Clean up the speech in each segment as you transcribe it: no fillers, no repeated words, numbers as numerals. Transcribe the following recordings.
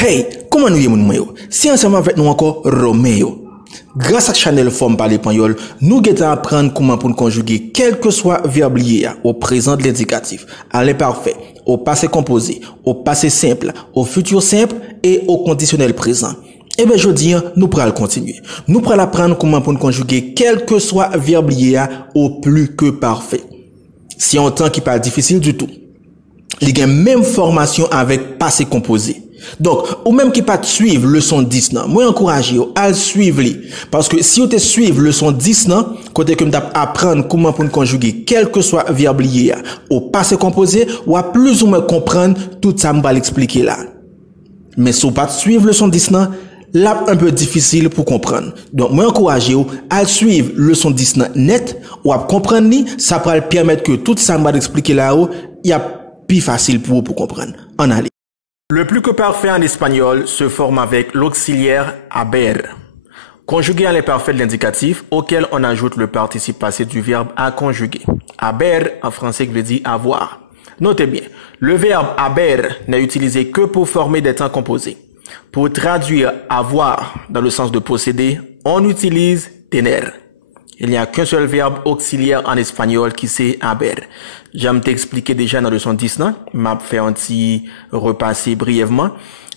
Hey, comment nous y est, si ensemble avec nous encore Roméo. Grâce à Chanel Forme par l'espagnol, nous allons apprendre comment pour conjuguer quel que soit verbe lié au présent de l'indicatif, à l'imparfait, au passé composé, au passé simple, au futur simple et au conditionnel présent. Eh bien, je dis, nous pourrons continuer. Nous pourrons apprendre comment pour conjuguer quel que soit verbe lié au plus que parfait. Si on temps qui pas difficile du tout. Il y a même formation avec passé composé. Donc, ou même qui pas suivre leçon 10 nan, moi encourage à suivre li. Parce que si vous te suivre leçon 10 nan, côté que m'tap apprendre comment pour conjuguer quel que soit verbe lié au passé composé, ou à plus ou moins comprendre tout ça m'va l'expliquer là. Mais si vous pas suivre leçon 10 nan, là un peu difficile pour comprendre. Donc, moi encourage à suivre leçon 10 nan net, ou à comprendre ni, ça va permettre que tout ça m'va l'expliquer là haut, il y a plus facile pour vous pour comprendre. En allez. Le plus que parfait en espagnol se forme avec l'auxiliaire haber, conjugué à l'imparfait de l'indicatif auquel on ajoute le participe passé du verbe à conjuguer. Haber en français veut dire avoir. Notez bien, le verbe haber n'est utilisé que pour former des temps composés. Pour traduire avoir dans le sens de posséder, on utilise tener. Il n'y a qu'un seul verbe auxiliaire en espagnol qui c'est haber. J'aime t'expliquer déjà dans le leçon 10 nan, m'a fait un petit repasser brièvement.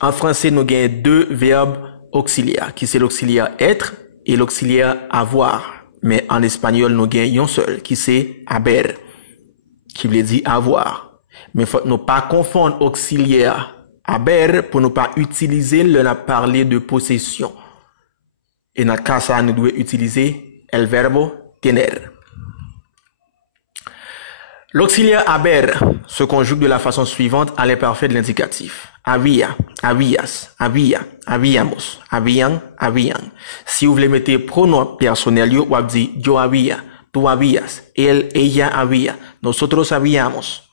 En français, nous avons deux verbes auxiliaires, qui c'est l'auxiliaire être et l'auxiliaire avoir. Mais en espagnol, nous avons un seul, qui c'est haber, qui veut dire avoir. Mais faut ne pas confondre auxiliaire haber pour ne pas utiliser le parler de possession. Et dans le cas ça, nous devons utiliser el verbo tener. L'auxiliaire haber se conjugue de la façon suivante à l'imparfait de l'indicatif. Había, habías, había, habíamos, habían, habían. Si vous voulez mettre pronom personnel, vous allez dire yo había, tú habías, él, ella había, nosotros habíamos,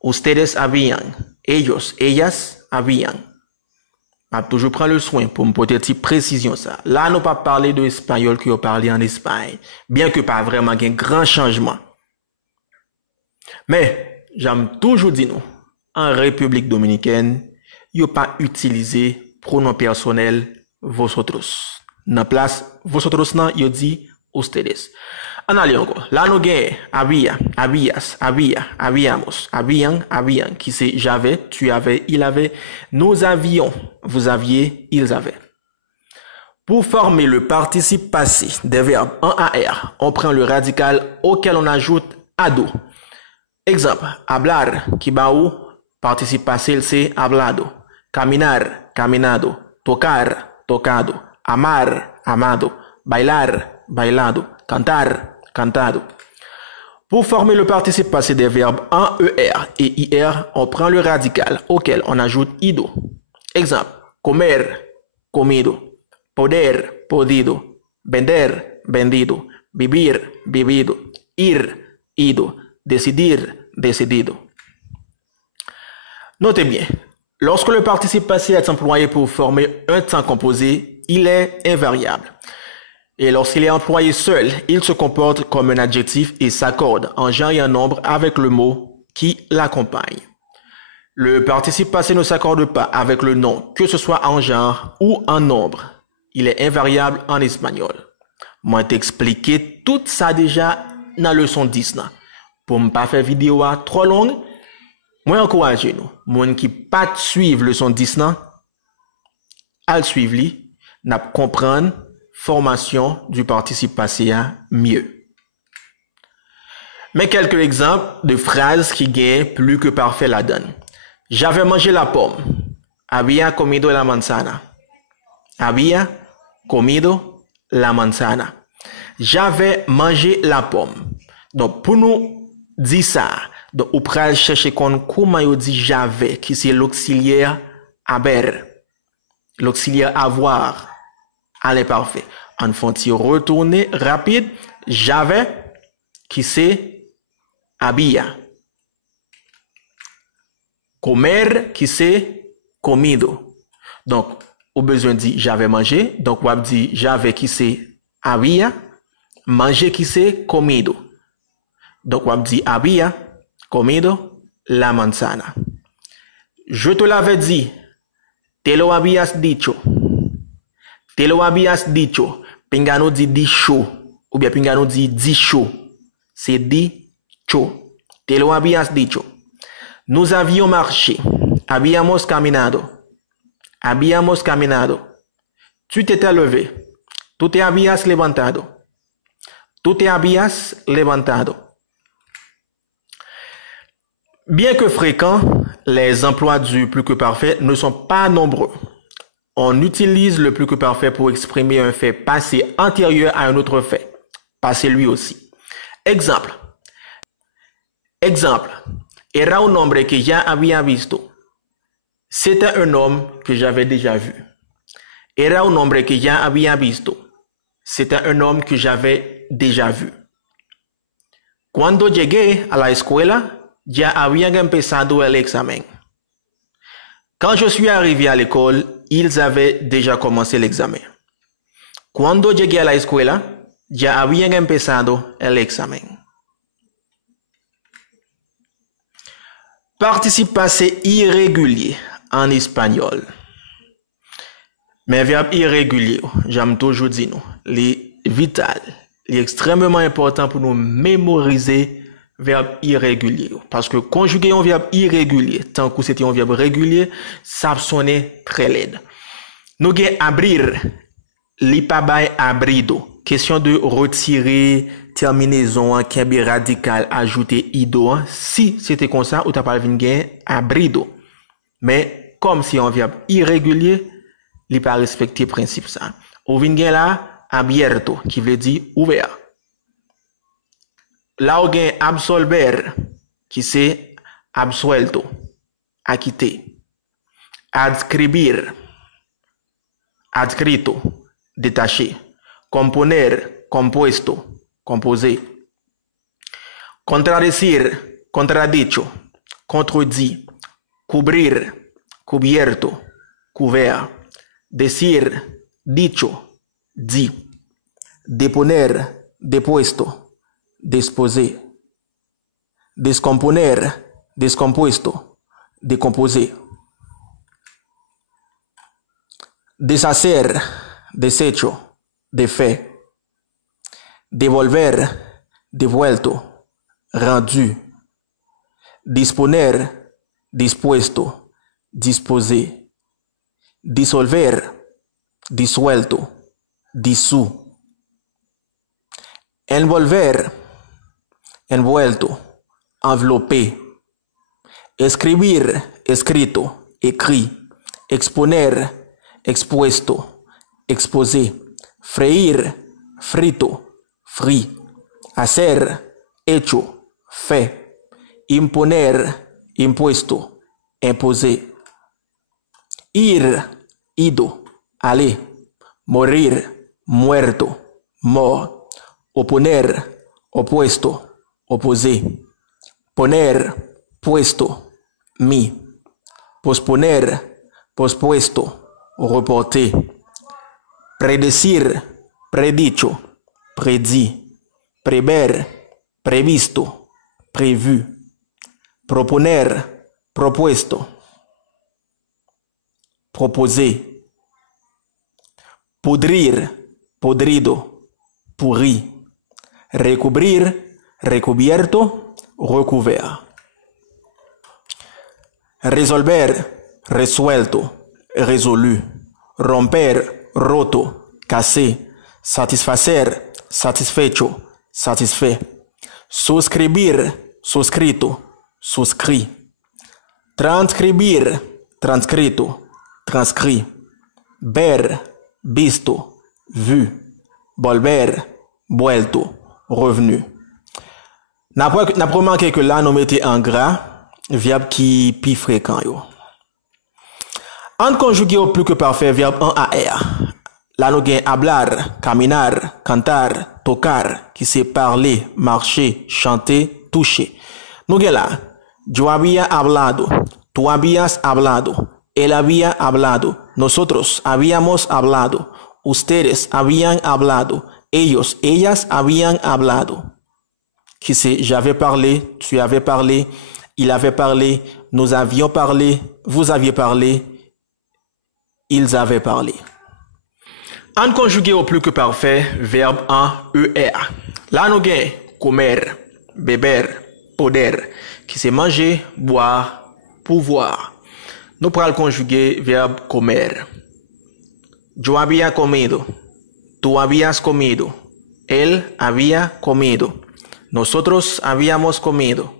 ustedes habían, ellos, ellas habían. Je prends le soin pour me porter une précision ça. Là, nous pas parler de espagnol que vous parlez en Espagne, bien que pas vraiment un grand changement. Mais, j'aime toujours dire nous, en République Dominicaine, yo pas utiliser pronom personnel vosotros. Dans place vosotros nan, yo dit ustedes. En allez encore. Là, nous gagnons había, habías, había, habíamos, habían, habían, qui c'est j'avais, tu avais, il avait, nous avions, vous aviez, ils avaient. Pour former le participe passé des verbes en AR, on prend le radical auquel on ajoute ado. Exemple, hablar, qui baou, participe passé, c'est hablado. Caminar, caminado. Tocar, tocado. Amar, amado. Bailar, bailado. Cantar, cantado. Pour former le participe passé des verbes en ER et IR, on prend le radical auquel on ajoute ido. Exemple, comer, comido. Poder, podido. Vender, vendido. Vivir, vivido. Ir, ido. Decidir, decidido. Notez bien, lorsque le participe passé est employé pour former un temps composé, il est invariable. Et lorsqu'il est employé seul, il se comporte comme un adjectif et s'accorde en genre et en nombre avec le mot qui l'accompagne. Le participe passé ne s'accorde pas avec le nom, que ce soit en genre ou en nombre. Il est invariable en espagnol. Moi, t'expliquer tout ça déjà dans la leçon 10. Pour ne pas faire vidéo trop longue, moi encourage nous, moun qui pas suivre leçon 10 à le suivre li, n'a comprendre formation du participe passé mieux. Mais quelques exemples de phrases qui gagnent plus que parfait la donne. J'avais mangé la pomme. Había comido la manzana. Había comido la manzana. J'avais mangé la pomme. Donc, pour nous dire ça, donc, on peut chercher comment on dit j'avais, qui c'est l'auxiliaire haber, l'auxiliaire avoir, à l'imparfait. En font-il retourner rapide, j'avais, qui c'est había. Comer, qui c'est comido. Donc, au besoin de dire j'avais mangé, donc on va dire j'avais, qui c'est había, manger, qui c'est comido. Donc, on va dire había comido la manzana. Je te l'avais dit, Te lo habías dicho. Te lo habías dicho. Pingano dit dicho. Ou bien Pingano dit dicho. C'est dicho. Te lo habías dicho. Nous avions marché. Habíamos caminado. Habíamos caminado. Tu t'étais levé. Tú te habías levantado. Tú te habías levantado. Bien que fréquents, les emplois du plus que parfait ne sont pas nombreux. On utilise le plus que parfait pour exprimer un fait passé antérieur à un autre fait, passé lui aussi. Exemple. Exemple. Era un hombre que ya había visto. C'était un homme que j'avais déjà vu. Era un hombre que ya había visto. C'était un homme que j'avais déjà vu. Cuando llegué a la escuela, ya habían empezado el examen. Quand je suis arrivé à l'école, ils avaient déjà commencé l'examen. Cuando llegué a la escuela, ya habían empezado el examen. Participe passé irrégulier en espagnol. Mais verbe irrégulier, j'aime toujours dire nous, les vital, les extrêmement important pour nous mémoriser verbe irrégulier. Parce que conjuguer un verbe irrégulier, tant que c'était un verbe régulier, ça sonnait très laid. Nous avons abrir, l'ipabay abrido. Question de retirer terminaison, kembe radical, ajouter ido. Si c'était comme ça, ou t'as pas venir abrido. Mais comme c'est un verbe irrégulier, il pas respecter le principe ça. Ou venir là, abierto, qui veut dire ouvert. Là, on a absolver, qui c'est absuelto, acquitté. Adscribir, adscrito, détaché. Componer, compuesto, composé. Contradecir, contradicho, contredit. Cubrir, cubierto, couvert. Decir, dicho, dit. Deponer, depuesto, disposé. Descomponer, descompuesto, décomposé. Deshacer, deshecho, défait. Devolver, devuelto, rendu. Disponer, dispuesto, disposé. Disolver, disuelto, dissous. Envolver, envuelto, enveloppé. Escribir, escrito, écrit. Exponer, expuesto, exposé. Freír, frito, frit. Hacer, hecho, fait. Imponer, impuesto, imposé. Ir, ido, aller. Morir, muerto, mort. Oponer, opuesto, opposé. Poner, puesto, mis. Posponer, pospuesto, reporté. Predecir, predicho, prédit. Prever, previsto, prévu. Proponer, propuesto, proposé. Pudrir, podrido, pourri. Recubrir, recubierto, recouvert. Resolver, resuelto, résolu. Romper, roto, cassé. Satisfacer, satisfecho, satisfait. Suscribir, suscrito, suscrit. Transcribir, transcrito, transcrit. Ver, visto, vu. Volver, vuelto, revenu. N'a remarqué que là, nous mettons en gras, verbe qui est plus fréquent. En conjugué au plus que parfait, verbe en AR. Là, nous avons hablar, caminar, cantar, tocar, qui c'est parler, marcher, chanter, toucher. Nous avons là, yo había hablado, tú habías hablado, él había hablado, nosotros habíamos hablado, ustedes habían hablado, ellos, ellas habían hablado. Qui c'est j'avais parlé, tu avais parlé, il avait parlé, nous avions parlé, vous aviez parlé, ils avaient parlé. En conjugué au plus que parfait, verbe en ER. Là, nous avons comer, beber, poder, qui c'est manger, boire, pouvoir. Nous prenons conjuguer verbe comer. Yo había comido. Tú habías comido. Él había comido. Nosotros habíamos comido.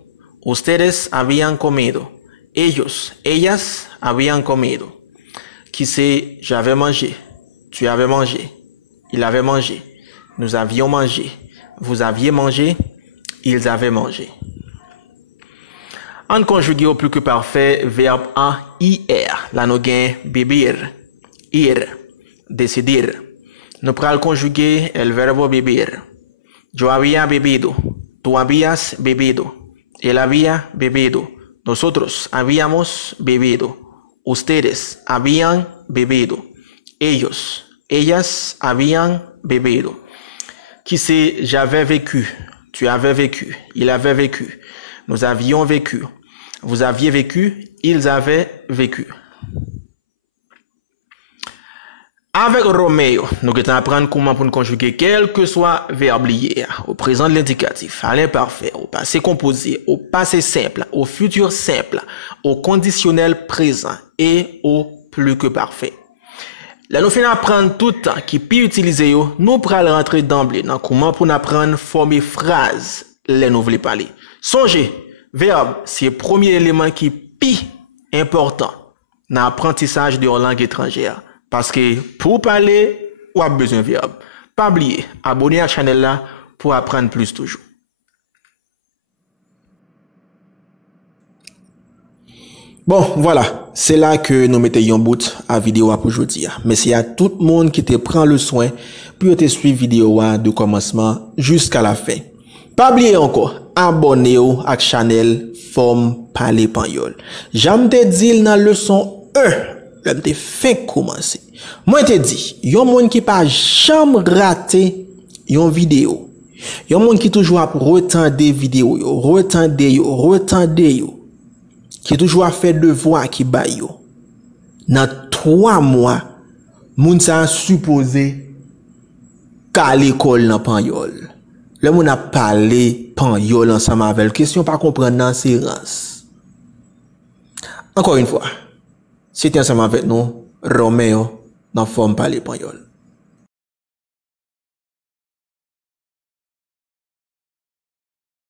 Ustedes habían comido. Ellos, ellas habían comido. Qui c'est j'avais mangé. Tu avais mangé. Il avait mangé. Nous avions mangé. Vous aviez mangé. Ils avaient mangé. En conjugué au plus que parfait, verbe en IR. Là, nous avons beber, ir, decidir. Nous prenons conjugué el verbo beber. Yo había bebido. Tú habías bebido. Él había bebido. Nosotros habíamos bebido. Ustedes habían bebido. Ellos, ellas habían bebido. Qui c'est j'avais vécu. Tu avais vécu. Il avait vécu. Nous avions vécu. Vous aviez vécu. Ils avaient vécu. Avec Roméo, nous allons apprendre comment pour conjuguer quel que soit verbe lié au présent de l'indicatif, à l'imparfait, au passé composé, au passé simple, au futur simple, au conditionnel présent et au plus que parfait. Là, nous finissons apprendre tout le temps qui peut utiliser, nous pourrons rentrer d'emblée dans comment pour apprendre former phrase, les nous voulons parler. Songez, verbe, c'est le premier élément qui est important dans l'apprentissage de la langue étrangère. Parce que pour parler, on a besoin de verbe. Pas oublier, abonnez à la chaîne là pour apprendre plus toujours. Bon, voilà, c'est là que nous mettons un bout à vidéo pour aujourd'hui. Merci à tout le monde qui te prend le soin pour te suivre vidéo de commencement jusqu'à la fin. Pas oublier encore, abonnez-vous à la chaîne Forme Parler Panyol. J'aime te dire dans leçon 1. J'aime te fait commencer. Moi te dit, yon moun qui pas jamais raté yon vidéo. Yon moun qui toujours a retendre vidéo yo, retendre yo. Qui toujours a fait devoir qui ba yo. Dans 3 mois, moun sa supposé qu'à l'école dans Panyol. Le moun a parlé Panyol ensemble avec question pas comprendre dans séance. Encore une fois, c'était ensemble avec nous, Roméo, dans Forme Parler Panyol.